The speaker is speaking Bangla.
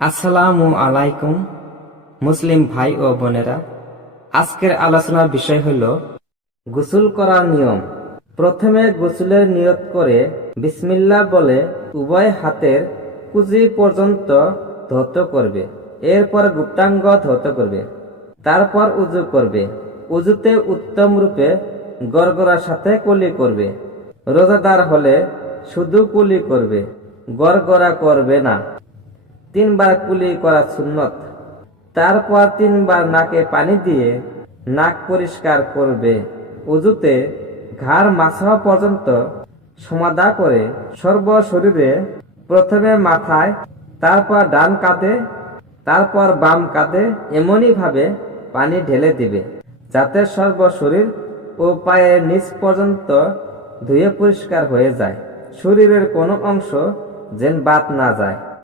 আসসালামু আলাইকুম মুসলিম ভাই ও বোনেরা, আজকের আলোচনার বিষয় হল গোসল করার নিয়ম। প্রথমে গোসলের নিয়ত করে বিসমিল্লাহ বলে উভয় হাতের কুজি পর্যন্ত ধৌত করবে। এরপর গুপ্তাঙ্গ ধৌত করবে, তারপর উজু করবে। উজুতে উত্তম রূপে গড়গড়ার সাথে কুলি করবে। রোজাদার হলে শুধু কুলি করবে, গড়গড়া করবে না। 3 বার কুলি করা সুন্নত। তারপর 3 বার নাকে পানি দিয়ে নাক পরিষ্কার করবে। উজুতে ঘাড় মাথা পর্যন্ত সমাধা করে সর্ব শরীরে প্রথমে মাথায়, তারপর ডান কাঁধে, তারপর বাম কাঁধে এমনই ভাবে পানি ঢেলে দিবে যাতে সর্ব শরীর ও পায়ের নিচ পর্যন্ত ধুয়ে পরিষ্কার হয়ে যায়। শরীরের কোনো অংশ যেন বাদ না যায়।